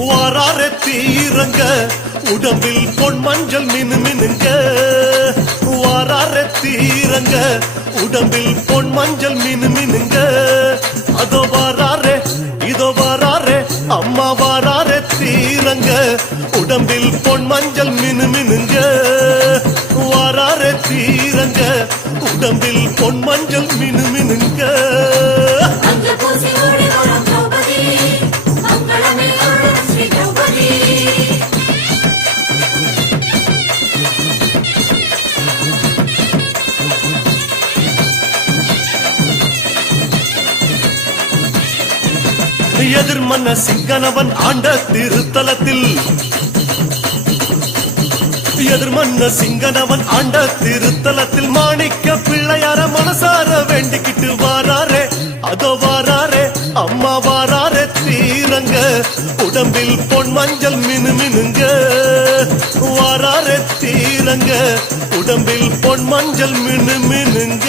வாராரே தீரங்க உடம்பில் பொன் மஞ்சள் மினு மினுங்க வாராரே தீரங்க உடம்பில் பொன் மஞ்சள் மினு மினுங்க அதோ வாராரே இதோ வாராரே அம்மா வாராரே தீரங்க உடம்பில் பொன் மஞ்சள் மினு மினுங்க வாராரே தீரங்க உடம்பில் பொன் மஞ்சள் மினு மினுங்க எதிர்மன்ன சிங்கனவன் ஆண்ட திருத்தலத்தில் எதிர்மன்ன சிங்கனவன் ஆண்ட திருத்தலத்தில் மாணிக்க பிள்ளையார மனசார வேண்டிக்கிட்டு வாராரே அதோ வாராரே அம்மா வாராரே தீரங்க உடம்பில் பொன் மஞ்சள் மினு மினுங்க வாராரே தீரங்க உடம்பில் பொன் மஞ்சள் மினு மினுங்க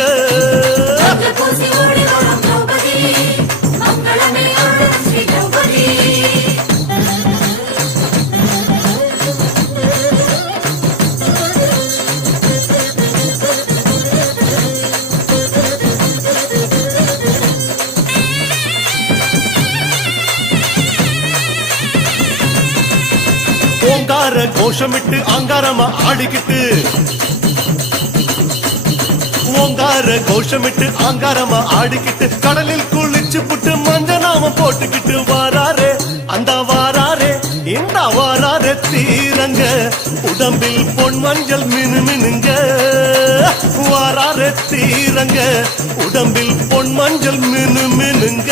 ஓங்கார கோஷமிட்டு அங்காரமா ஆடிக்கிட்டு ஓங்கார கோஷமிட்டு அங்காரமா ஆடிக்கிட்டு கடலில் குளிச்சு புட்டு மஞ்சனாம போட்டுக்கிட்டு வாராரே அந்த வாராரே இந்த வாராரே தீரங்க உடம்பில் பொன் மஞ்சள் மினு மினுங்க வாராரே தீரங்க உடம்பில் பொன் மஞ்சள் மினு மினுங்க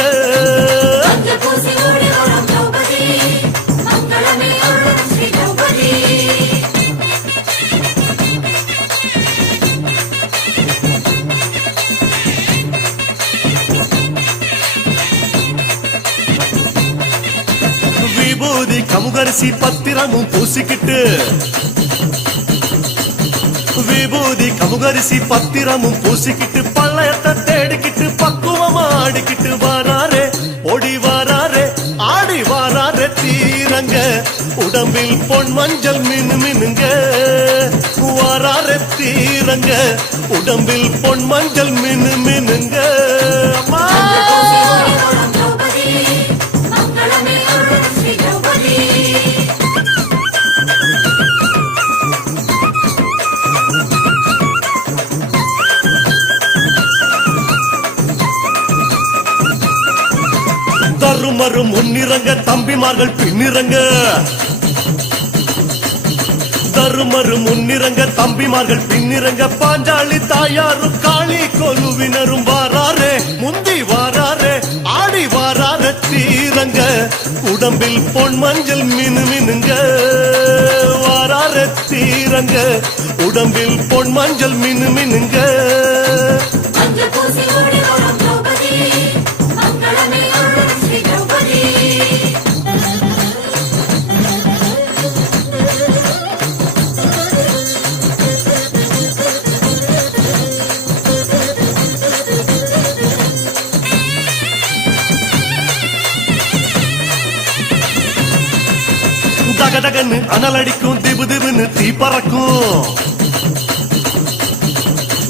விபூதி கமுகரிசி பத்திரமும் பூசிக்கிட்டு விபூதி கமுகரிசி பத்திரமும் பூசிக்கிட்டு பள்ளயத்தை தேடிக்கிட்டு பக்குவமா ஆடிக்கிட்டு வாராரே ஓடி வாராரே ஆடி வாராரே தீரங்க உடம்பில் பொன் மஞ்சள் மினு மினுங்க வாராரே தீரங்க உடம்பில் பொன் மஞ்சள் மினு மினுங்க அம்மா தருமரும் முன்னிறங்க தம்பிமார்கள் பின்னிறங்க தருமரும் முன்னிறங்க தம்பிமார்கள் பின்னிறங்க பாஞ்சாலி தாயாரும் காளி கொலுவினரும் வாராரே முந்தி வாராரே ஆடி வாராரே தீரங்க உடம்பில் பொன் மஞ்சள் மினு மினுங்க வாராரே தீரங்க உடம்பில் பொன் மஞ்சள் மினு மினுங்க தகதகன்னு அனலடிக்கும் திபு திபுன்னு தீ பறக்கும்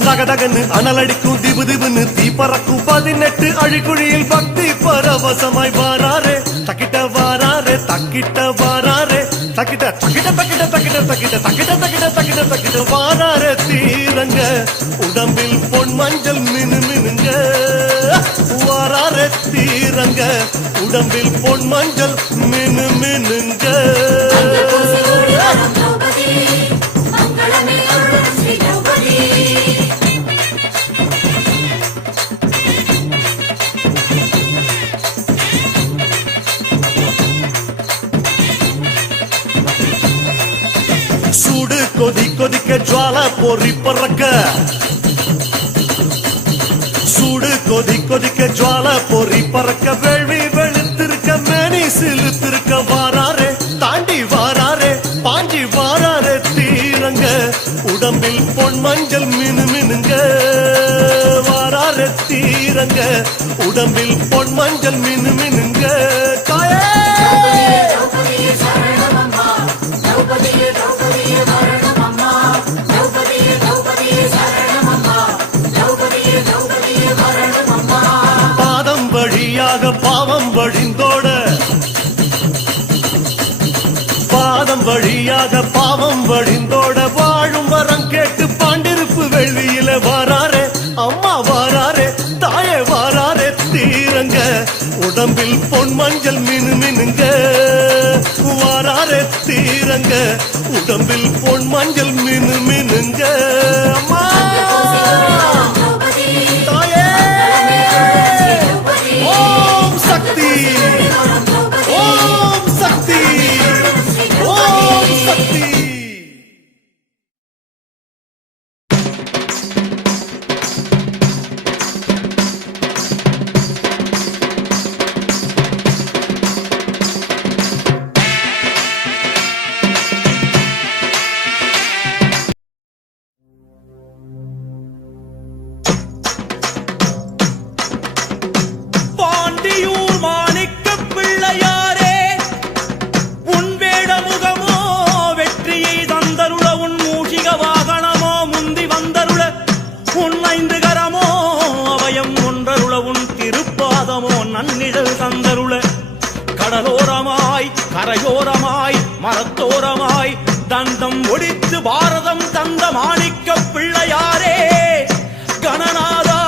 தகதகன்னு அனலடிக்கும் திபு திபுன்னு தீ பறக்கும் 18 அழிக்குழியில் பக்தி பரவசமாய் வாராரே தக்கிட்ட வாராரே தக்கிட்ட வாராரே தக்கிட்ட தக்கிட்ட தக்கிட்ட தக்கிட்ட தக்கிட்ட தக்கிட்ட தக்கிட்ட தக்கிட்ட தக்கிட்ட வாராரே தீரங்க உடம்பில் பொன் மஞ்சள் மினு மினுங்க வாராரே தீரங்க உடம்பில் பொன் மஞ்சள் மினு மினுங்க சூடு கொதி கொதிக்க ஜுவால பொறி பறக்க சூடு கொதி கொதிக்க ஜுவால பொறி பறக்க வேள்வி வெளுத்திருக்க மஞ்சள் மினு மினுங்க வாராரே தீரங்க உடம்பில் பொன் மஞ்சள் மினு மினுங்க தாயே பாதம் வழியாக பாவம் வழிந்தோட பாதம் வழியாக பாவம் வழிந்தோட வாழும் வரம் கேட்டு பாண்டிருப்பு வெள்ளியில வாராரே அம்மா வாராரே தாயே வாராரே தீரங்க உடம்பில் பொன் மஞ்சள் மினு மினுங்க வாராரே தீரங்க உடம்பில் பொன் மஞ்சள் மினு மினுங்க அம்மா தாயே ஓம் சக்தி ஓம் சக்தி ஓம் சக்தி பாண்டியூர் மாணிக்கப் பிள்ளையாரே உன் வேட முகமோ வெற்றியை தந்தருள உன் மூஷிக வாகனமோ முந்தி வந்தருள உன் ஐந்து கரமோ அபயம் ஒன்றருள உன் திருப்பாதமோ நன்னிழல் தந்தருள கடலோரமாய் கரையோரமாய் மரத்தோரமாய் தந்தம் ஒடித்து பாரதம் தந்த மாணிக்கப் பிள்ளையாரே கணநாதா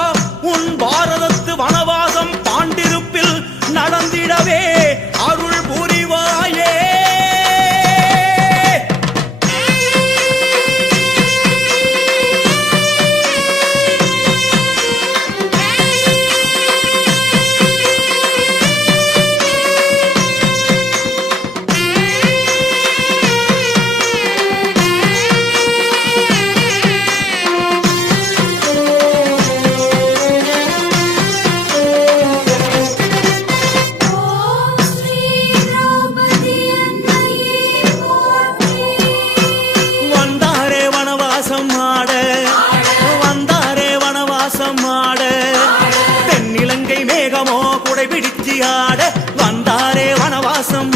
உன் பாரதத்து வனவாசம் பாண்டிருப்பில் நடந்திடவே அருள் புரிவாயே வந்தாரே வனவாசம் ஆட வந்தாரே வனவாசம் ஆட தென்னிலங்கை மேகமோ குடை பிடிச்சி ஆட வந்தாரே வனவாசம்